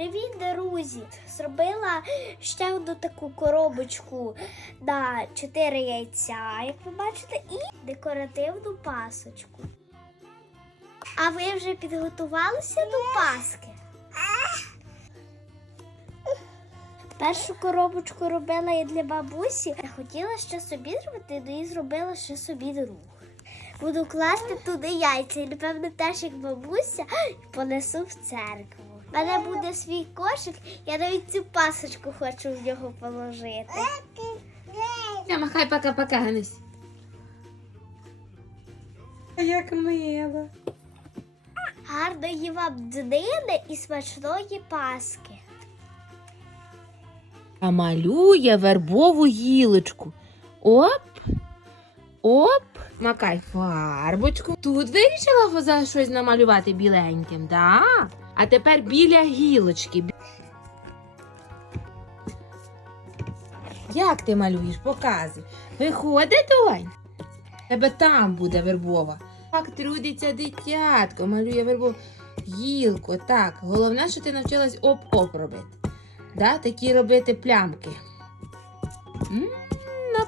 Привіт, друзі! Зробила ще одну таку коробочку на 4 яйця, як ви бачите, і декоративну пасочку. А ви вже підготувалися до паски? Першу коробочку робила я для бабусі. Я хотіла ще собі зробити, ну і зробила ще собі другу. Буду класти туди яйця і, напевно, теж як бабуся понесу в церкву. У мене буде свій кошик, я навіть цю пасочку хочу в нього положити. Я махай пока-пока, Ганусь. Як мило. Гарної вам днини і смачної паски. А малює вербову гілочку. Оп, оп, макай фарбочку. Тут вирішила за щось намалювати біленьким, да? А тепер біля гілочки. Як ти малюєш? Показуй. Виходить, Донь? Тебе там буде вербова. Так трудиться дитятко, малює вербову гілку. Так, головне, що ти навчилась оп-оп робити. Да, такі робити плямки. М,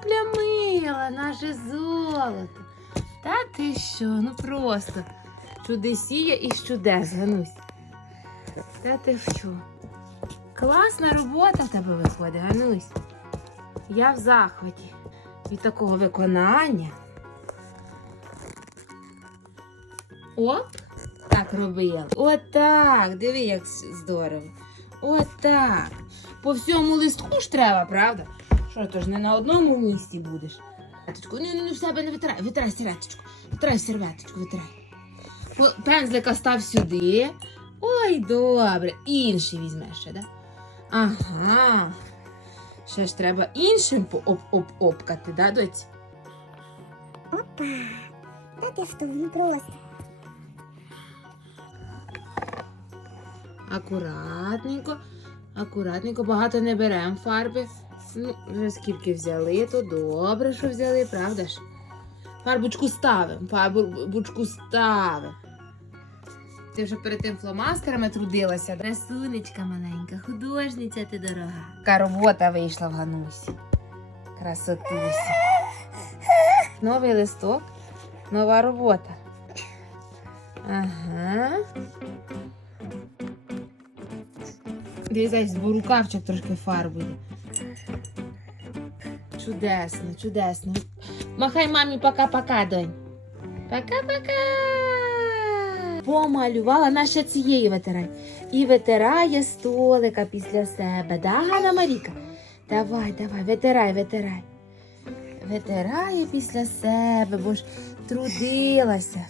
Наплямила наше золото. Та ти що? Ну просто чудесія із чудес, Ганусь. Та ти що? Класна робота в тебе виходить, Ганусь. Я в захваті від такого виконання. Оп, так робила. Отак. Диви, як здорово. Отак. По всьому листку ж треба, правда? Що то ж не на одному місці будеш? Серветочку, ну, ну в себе не витирай, витирай серветочку. Витирай серветочку, витирай. Пензлика став сюди. Ой, добре. Інший візьмеш ще, да? Ага. Ще ж треба іншим оп-оп-опкати, да, доць? Опа! Та ти що, ну просто. Акуратненько, акуратненько, багато не беремо фарби. Ну, вже скільки взяли, то добре, що взяли, правда ж? Фарбочку ставимо, фарбочку ставимо. Ти вже перед тим фломастерами трудилася. Красунечка маленька, художниця ти дорога. Така робота вийшла в Ганусі. Красотуся. Новий листок, нова робота. Ага. Дивись, бо рукавчик трошки фарбує. Чудесно, чудесно. Махай мамі пока-пока, донь. Пока-пока. Помалювала наша цієї витирай. І витирає столика після себе. Да, Ганна Маріка? Давай, давай, витирай, витирай. Витирає після себе, бо ж трудилася.